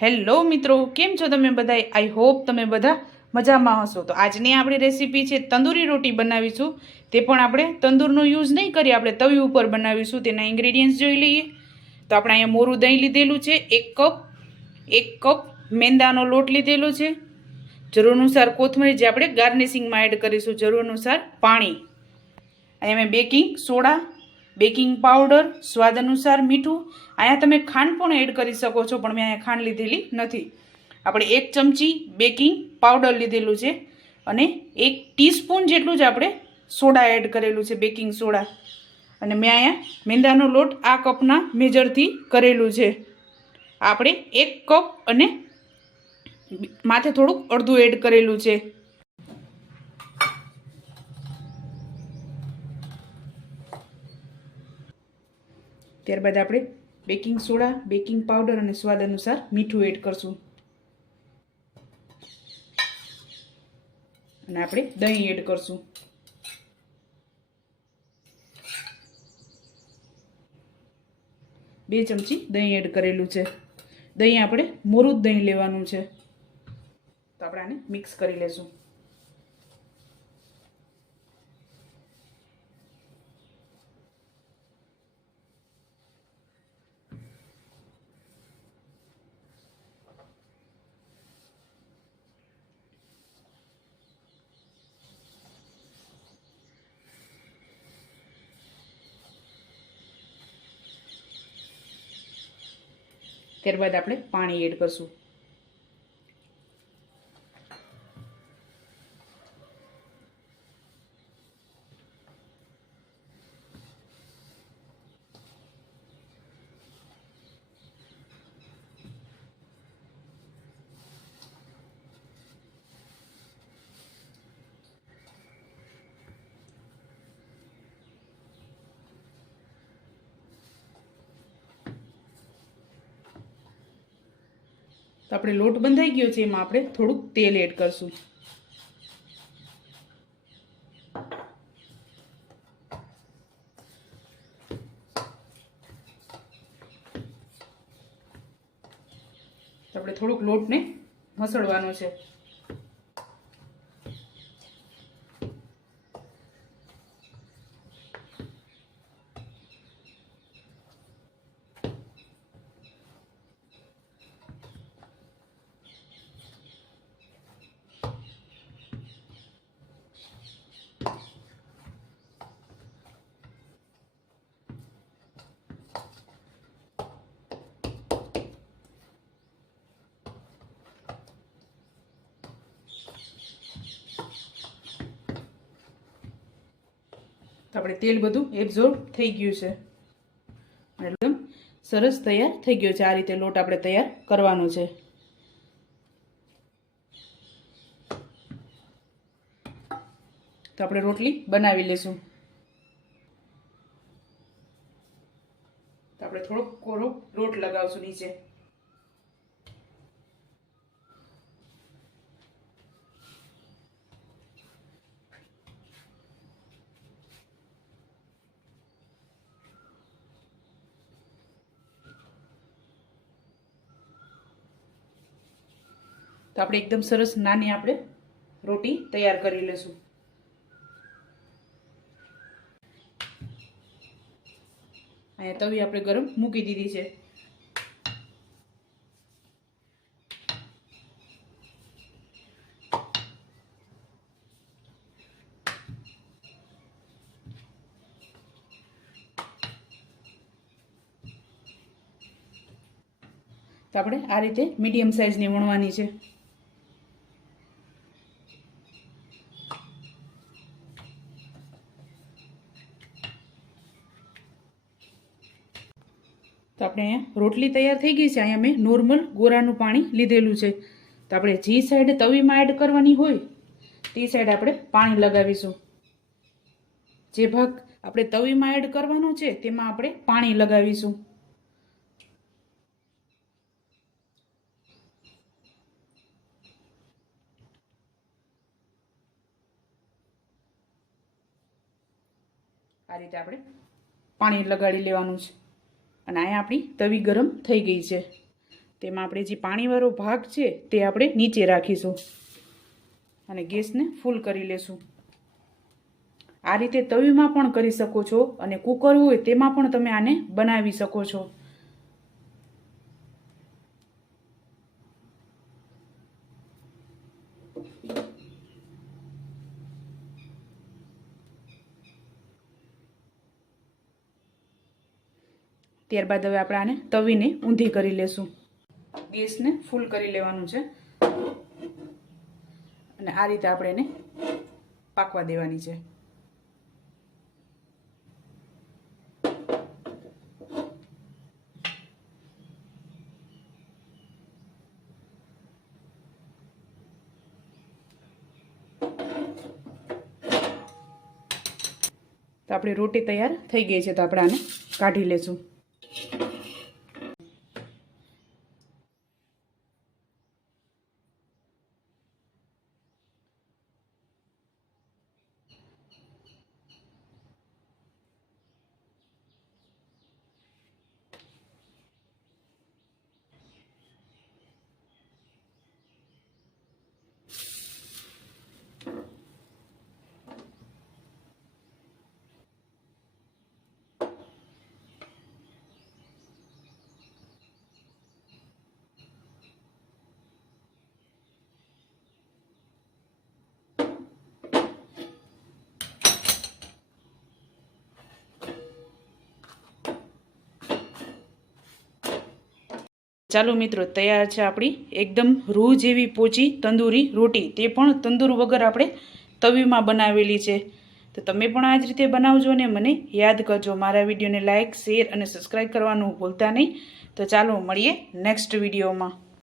Hello મિત્રો, કેમ છો તમે બધા આઈ હોપ તમે બધા મજામાં હશો. તો આજની આપણી રેસીપી છે તંદૂરી રોટી બનાવીશું. તે પણ આપણે તંદૂરનો યુઝ નહીં કરીએ, આપણે તવી ઉપર બનાવીશું. તેના ઇન્ગ્રેડિયન્ટ્સ જોઈ લઈએ. તો આપણે અહીંયા મોરું દહીં લીધેલું છે, એક કપ એક કપ મેંદાનો લોટ લીધેલો છે. જરૂર અનુસાર કોથમરી જે આપણે ગાર્નિશિંગમાં એડ કરીશું જરૂર અનુસાર પાણી. અહીંયા મેં બેકિંગ સોડા બેકિંગ પાવડર, સ્વાદ અનુસાર મીઠું. અહીંયા તમે ખાંડ પણ એડ કરી શકો છો, પણ મેં અહીંયા ખાંડ લીધેલી નથી. આપણે એક ચમચી બેકિંગ પાવડર લીધેલું છે અને એક ટીસ્પૂન જેટલું જ આપણે સોડા એડ કરેલું છે, બેકિંગ સોડા. અને મેં અહીંયા મેંદાનો લોટ આ કપના મેજરથી કરેલું છે. આપણે એક કપ અને માથે થોડુંક અડધું એડ કરેલું છે. ત્યારબાદ આપણે બેકિંગ સોડા, બેકિંગ પાવડર અને સ્વાદ અનુસાર મીઠું એડ કરશું. અને આપણે દહીં એડ કરશું. બે ચમચી દહીં એડ કરેલું છે. દહીં આપણે મોરું દહીં લેવાનું છે. તો આપણે આને મિક્સ કરી લેશું. ત્યારબાદ આપણે પાણી એડ કરશું. આપણે લોટ બંધાઈ ગયો છે, એમાં આપણે થોડુંક તેલ એડ કરશું. તો આપણે થોડુંક લોટને મસળવાનો છે. તો આપણે તેલ બધું એબ્ઝોર્બ થઈ ગયું છે. એકદમ સરસ તૈયાર થઈ ગયો છે. આ રીતે લોટ આપણે તૈયાર કરવાનો છે. તો આપણે રોટલી બનાવી લેશું. તો આપણે થોડોક કોરો લોટ લગાવશું નીચે. તો આપણે એકદમ સરસ નાની આપણે રોટી તૈયાર કરી લેશું. અહીંયા તવી આપણે ગરમ મૂકી દીધી છે. તો આપણે આ રીતે મીડિયમ સાઇઝની વણવાની છે. તો આપણે અહીંયા રોટલી તૈયાર થઈ ગઈ છે. અહીંયા મેં નોર્મલ ગોરાનું પાણી લીધેલું છે. તો આપણે જે સાઈડ તવીમાં એડ કરવાની હોય, તે સાઈડ આપણે પાણી લગાવીશું. જે ભાગ આપણે તવીમાં એડ કરવાનો છે, તેમાં આપણે પાણી લગાવીશું. આ રીતે આપણે પાણી લગાડી લેવાનું છે. અને અહીંયા આપણી તવી ગરમ થઈ ગઈ છે. તેમાં આપણે જે પાણીવાળો ભાગ છે તે આપણે નીચે રાખીશું. અને ગેસને ફૂલ કરી લેશું. આ રીતે તવીમાં પણ કરી શકો છો અને કુકર હોય તેમાં પણ તમે આને બનાવી શકો છો. ત્યારબાદ હવે આપણે આને તવીને ઊંધી કરી લેશું. ગેસને ફૂલ કરી લેવાનું છે. અને આ રીતે આપણે એને પાકવા દેવાની છે. તો આપણી રોટી તૈયાર થઈ ગઈ છે, તો આપણે આને કાઢી લેશું. Thank you. ચાલો મિત્રો, તૈયાર છે આપણી એકદમ રૂ જેવી પોચી તંદૂરી રોટી. તે પણ તંદૂર વગર આપણે તવીમાં બનાવેલી છે. તો તમે પણ આ જ રીતે બનાવજો અને મને યાદ કરજો. મારા વિડીયોને લાઇક શેર અને સબસ્ક્રાઈબ કરવાનું ભૂલતા નહીં. તો ચાલો મળીએ નેક્સ્ટ વિડીયોમાં.